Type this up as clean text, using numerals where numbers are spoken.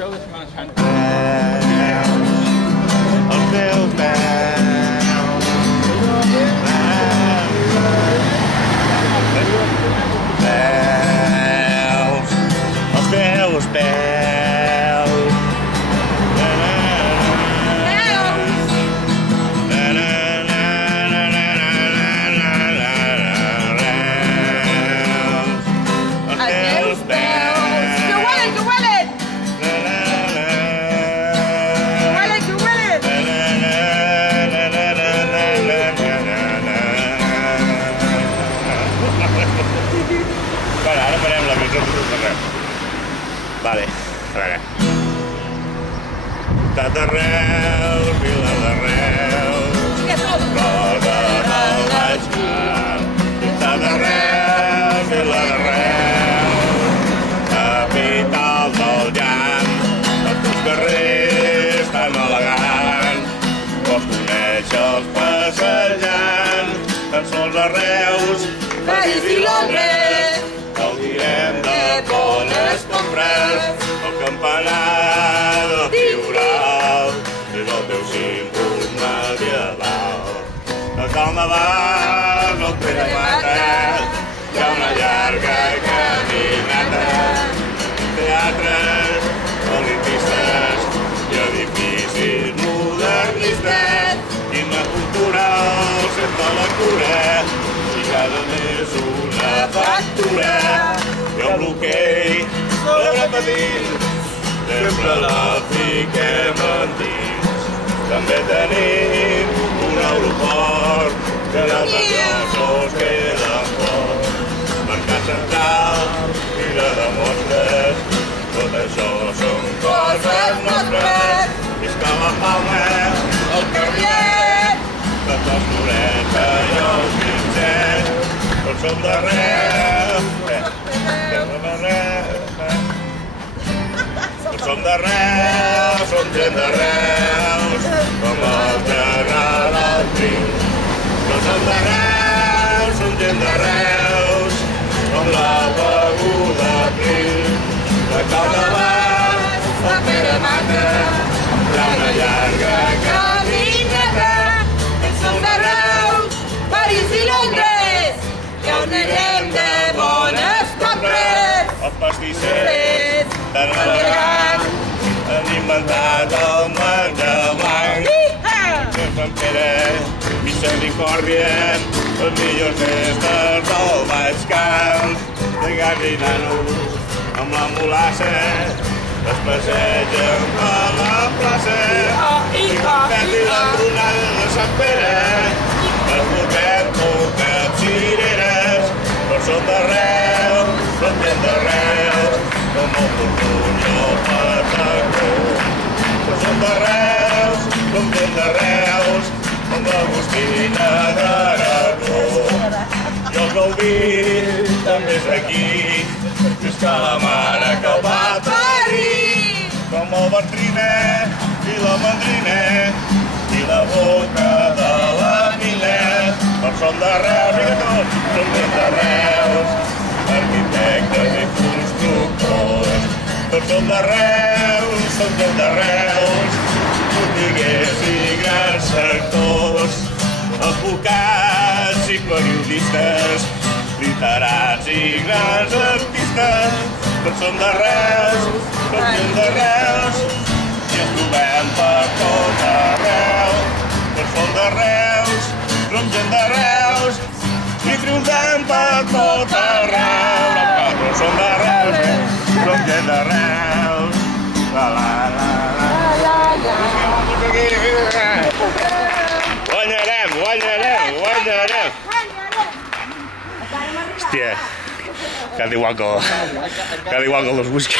show this amount of time. Els teus peus. Els teus peus. Ara farem la cançó de Tots som de Reus. Vale, a veure. Ciutat de Reus, vila de Reus, roda del baix camp. Ciutat de Reus, vila de Reus, capital del llamp. Els teus carrers tan elegants, vols conèixer-los passejant. Tan sols a Reus, París i Londres, gaudirem de bones compres. El campanar de Prioral és el teu símbol medieval. A cal Navàs al Pere hi ha una llarga caminada. Teatres elitistes i edificis modernistes. Quina cultura al centre de la cura, i cada mes una factura. I el bloquei sobre patins sempre la fiquem endins. També tenim un aeroport que d'altres llocs queden fora. Mercat central, fira de mostres, tot això són coses nostres. És que la Palma, el Carrilet, tots els Moreta i els Vincent, tots som de Reus, tots som de Reus, som gent de Reus, com el Gerard al Trinc. Tots som de Reus, som gent de Reus, com la beguda Trinc. De cal Navàs a Pere hi ha una llarga caminada. som de Reus, París i Londres, i on anirem de bones compres. Els pastissers tan elegants han inventat el menjar blanc. Tots en Pere, misericòrdia, els millors mestres del baix camp. De gats i nanos amb la mulassa es passegen per la plaça. I confet i la tronada de Sant Pere es fotem poques cireres. Tots som de Reus, som gent de Reus, com el Fortuny i el Patacó. Tots som de Reus, som gent de Reus, com l'Agustina d'Aragó. I el Gaudí també és aquí, és que la mare que el va parir. Com el Bertriner i la Mandriner i la boca de la Milet. Tots som de Reus, vinga tots, som gent de Reus, arquitectes i constructors. Tots som de Reus, som gent de Reus, botiguers i grans sectors. Advocats i periodistes, literats i grans artistes. Tots som de Reus, som gent de Reus, i ens trobem per tot arreu. Tots som de Reus, som gent de Reus, i triomfem per tot arreu. Tots som de Reus, som gent de Reus, la la la la la la. Guanyarem, guanyarem, guanyarem. Hòstia, queda igual que los busqui.